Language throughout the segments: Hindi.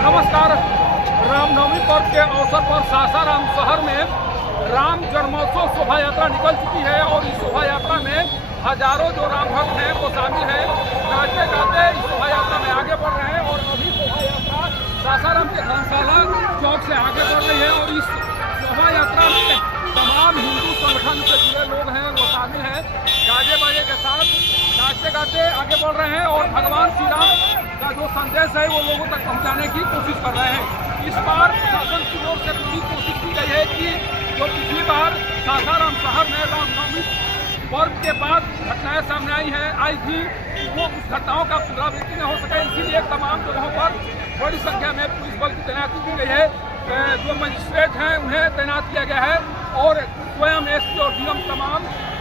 नमस्कार। रामनवमी पर्व के अवसर पर सासाराम शहर में राम जन्मोत्सव शोभा यात्रा निकल चुकी है और इस शोभा यात्रा में हजारों जो राम भक्त हैं वो शामिल हैं। गाते गाते इस शोभा यात्रा में आगे बढ़ रहे हैं और अभी शोभा यात्रा सासाराम के धर्मशाला चौक से आगे बढ़ रही है और इस शोभा यात्रा में तमाम हिंदू संगठन से जुड़े लोग हैं वो शामिल हैं। गाजे बाजे के साथ गाते गाते आगे बढ़ रहे हैं और भगवान श्री राम का जो संदेश है वो लोगों तक पहुंचाने की कोशिश कर रहे हैं। इस बार प्रशासन की ओर से पूरी कोशिश की गई है कि जो पिछली बार सासाराम शहर में रामनवमी पर्व के बाद घटनाएं सामने आई थी वो उस घटनाओं का पुनरावृत्ति न हो सके, इसीलिए तमाम जगहों पर बड़ी संख्या में पुलिस बल की तैनाती की गई है। जो मजिस्ट्रेट हैं उन्हें तैनात किया गया है और स्वयं एसपी और डीएम तमाम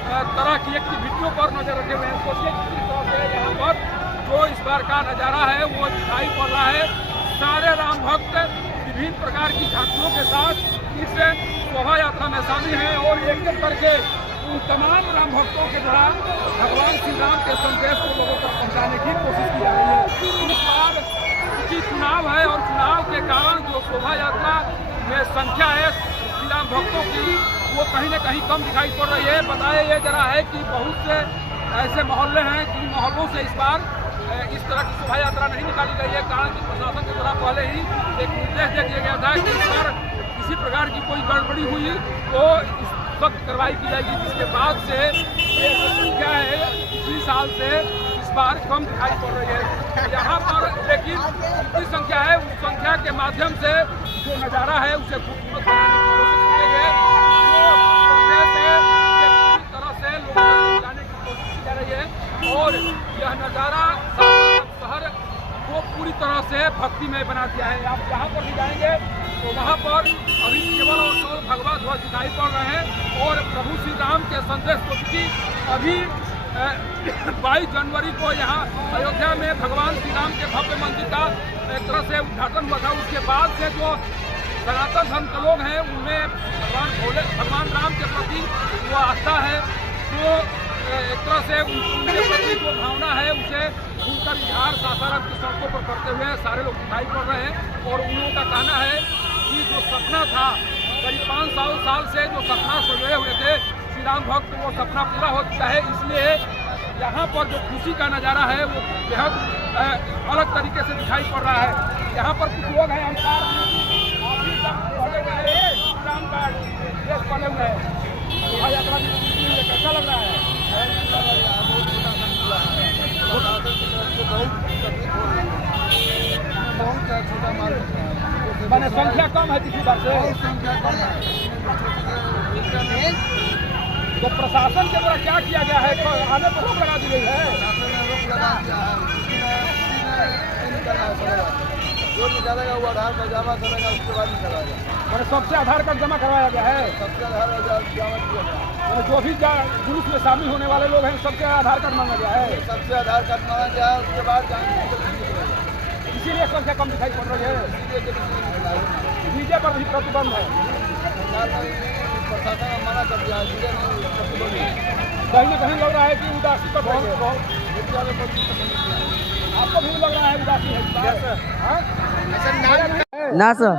तरह की एक्टिविटियों पर नजर रखे हुए हैं। सोचिए किस तरह से यहाँ पर जो इस बार का नज़ारा है वो दिखाई पड़ रहा है। सारे राम भक्त विभिन्न प्रकार की झांकियों के साथ इस शोभा यात्रा में शामिल हैं और एक एक करके उन तमाम राम भक्तों के द्वारा भगवान श्री राम के संदेश को लोगों तक पहुँचाने की कोशिश की जा रही है। इस बार क्योंकि चुनाव है और चुनाव के कारण जो शोभा यात्रा में संख्या है श्री राम भक्तों की वो कहीं न कहीं कम दिखाई पड़ रही है। बताया ये जरा है कि बहुत से ऐसे मोहल्ले हैं जिन मोहल्लों से इस बार इस तरह की शोभा यात्रा नहीं निकाली गई है, कारण कि प्रशासन के द्वारा पहले ही एक निर्देश दे दिया गया था कि इस बार किसी प्रकार की कोई गड़बड़ी हुई तो इस वक्त कार्रवाई की जाएगी, जिसके बाद से ये जो संख्या है पिछले साल से इस बार कम दिखाई पड़ रही है। यहाँ पर लेकिन जितनी संख्या है उस संख्या के माध्यम से जो नज़ारा है उसे खूबसूरत बनाने की कोशिश की गई है। जो संदेश है पूरी तरह से लोगों तक पहुँचाने की कोशिश की जा रही है और यह नज़ारा शहर को पूरी तरह से भक्तिमय बना दिया है। आप जहाँ पर भी जाएंगे तो वहाँ पर अभी केवल और केवल भगवा ध्वज दिखाई पड़ रहे हैं और प्रभु श्री राम के संदेश को भी अभी 22 जनवरी को यहाँ अयोध्या में भगवान श्री राम के भव्य मंदिर का एक तरह से उद्घाटन हुआ था। उसके बाद से जो सनातन धर्म के लोग हैं उनमें भगवान राम के प्रति वो आस्था है, जो एक तरह से उनके प्रति जो भावना है उसे उनका इजहार सासाराम की सड़कों पर करते हुए सारे लोग दिखाई पड़ रहे हैं। और उन लोगों का कहना है कि जो सपना था करीब 500 साल से जो सपना सोए हुए थे श्री राम भक्त वो सपना पूरा हो चुका है, इसलिए यहाँ पर जो खुशी का नज़ारा है वो बेहद अलग तरीके से दिखाई पड़ रहा है। यहाँ पर कुछ लोग हैं कैसा लग रहा है? मैंने संख्या कम है पिछली बार से, तो प्रशासन के द्वारा क्या किया गया है? आने पर रोक लगा दी गई है। जो निकालेगा वो आधार कार्ड जमा करेगा उसके बाद निकालेगा। मैंने सबसे आधार कार्ड जमा करवाया गया है। सबसे आधार कार्ड जमा किया गया। जो भी जुलूस में शामिल होने वाले लोग हैं सबसे आधार कार्ड मांगा गया है। सबसे आधार कार्ड मांगा गया है, उसके बाद इसीलिए संख्या कम दिखाई पड़ रही है। डीजे पर भी प्रतिबंध है। प्रशासन ने मना कर दिया है, कहीं न कहीं लग रहा है कि उदासी पर आपको भी लग रहा है उदासी है ना सर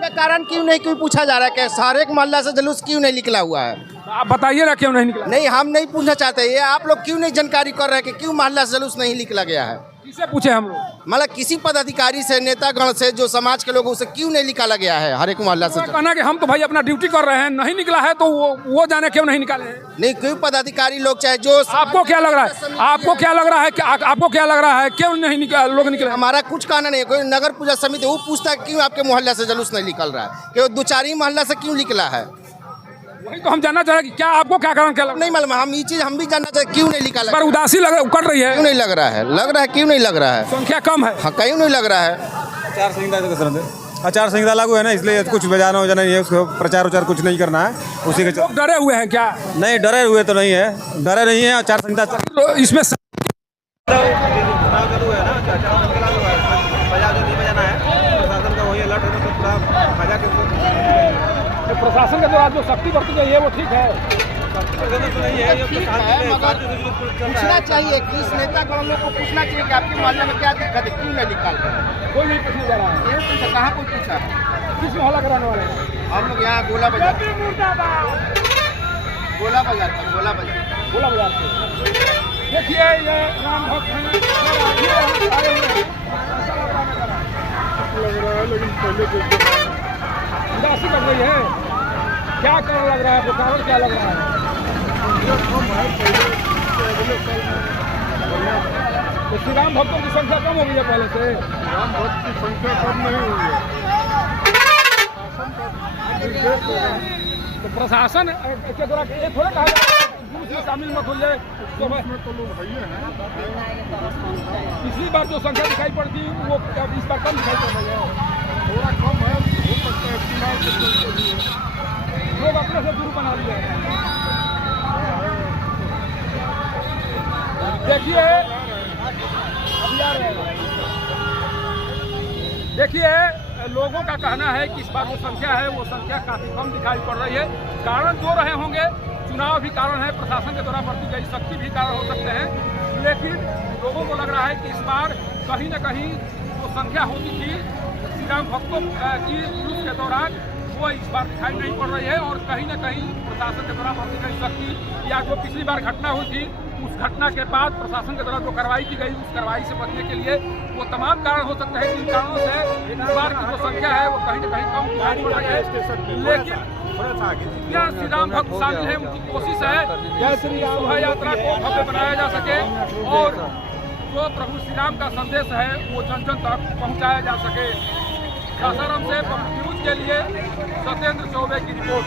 का कारण क्यों नहीं कोई पूछा जा रहा है कि सारे मोहल्ला से जुलूस क्यों नहीं निकला हुआ है? आप बताइए ना क्यों नहीं निकला? नहीं, हम नहीं पूछना चाहते, ये आप लोग क्यों नहीं जानकारी कर रहे हैं कि क्यों मोहल्ला से जुलूस नहीं निकला गया है? किसे पूछे हम लोग? मतलब किसी पदाधिकारी से, नेतागण से, जो समाज के लोगों से क्यों नहीं निकाला गया है हर एक मोहल्ला से? कहना कि हम तो भाई अपना ड्यूटी कर रहे हैं, नहीं निकला है तो वो जाने क्यों नहीं निकाले हैं? नहीं, क्यों पदाधिकारी लोग चाहे जो आपको क्या लग रहा है? आपको क्या लग रहा है कि आपको क्या लग रहा है क्यों नहीं लोग निकले? हमारा कुछ कहना नहीं है। कोई नगर पूजा समिति वो पूछता है क्यों आपके मोहल्ला से जुलूस नहीं निकल रहा है, कि दो चार ही मोहल्ला से क्यों निकला है? वही तो हम जानना चाह रहे हैं कि क्या आपको क्या कारण क्या लग नहीं मालूम, हम ये चीज हम भी जानना चाहते क्यों नहीं निकाला। पर उदासी उकड़ रही है, क्यों नहीं लग रहा है? लग रहा है क्यों नहीं लग रहा है? संख्या कम है। हाँ, क्यों नहीं लग रहा है? आचार संहिता लागू है ना, इसलिए कुछ बजाना हो जाना नहीं है, उसको प्रचार उचार कुछ नहीं करना है। उसी के लोग डरे हुए हैं क्या? नहीं, डरे हुए तो नहीं है, डरे नहीं है। आचार संहिता इसमें प्रशासन के द्वारा जो सख्ती बरती गई है वो ठीक है। पूछना चाहिए कि इस नेता को हम लोग को पूछना चाहिए कि आपके मोहल्ले में क्या दिक्कत है, क्यों नहीं निकाल रहे? कोई नहीं पूछने जा रहा है। कहाँ को पूछा? किस मोहल्ला का रहने वाले हैं? हम लोग यहाँ गोला बाजार, गोला बाजार का, गोला बाजार। गोला बाजार से। देखिए ये राम भक्त हैं, सब आगे आए हुए हैं। ऐसा लग रहा है लेकिन पहले उदासी कर रही है। क्या कारण लग रहा है आपको? कारण क्या लग रहा है? तो श्री राम भक्तों की संख्या कम हो गई है पहले से। राम भक्त की संख्या कम नहीं हुई है। तो प्रशासन के द्वारा ये थोड़ा कहा जाता है जुलूस में शामिल मत हो जाए। तो इसमें तो लोग भैया हैं। पिछली बार जो संख्या दिखाई पड़ती वो इस बार कम दिखाई पड़ रही है। थोड़ा कम है, हो सकता है चुनाव के चलते भी है। लोग अपने से दूर बना लिए हैं। देखिए अभी आ रहे हैं। देखिए लोगों का कहना है कि इस बार जो संख्या है वो संख्या काफी कम दिखाई पड़ रही है। कारण जो रहे होंगे, चुनाव भी कारण है, प्रशासन के द्वारा बरती गई सख्ती भी कारण हो सकते हैं, लेकिन लोगों को लग रहा है कि इस बार कहीं न कहीं जो संख्या होती थी श्री राम भक्तों की जुलूस के दौरान वो इस बार दिखाई नहीं पड़ रही है। और कहीं न कहीं प्रशासन के द्वारा बरती गई सख्ती या जो पिछली बार घटना हुई थी उस घटना के बाद प्रशासन के द्वारा जो कार्रवाई की गई उस कार्रवाई से बचने के लिए वो तमाम कारण हो सकते हैं। इन कारणों से इस बार की जो संख्या है वो कहीं न कहीं कम दिखाई पड़ रही है। लेकिन क्या श्री राम भक्त शामिल है, उनकी कोशिश है कि शोभा यात्रा को भव्य बनाया जा सके और जो प्रभु श्री राम का संदेश है वो जन जन तक पहुँचाया जा सके। सासाराम से पब्लिक न्यूज के लिए सत्येंद्र चौबे की रिपोर्ट।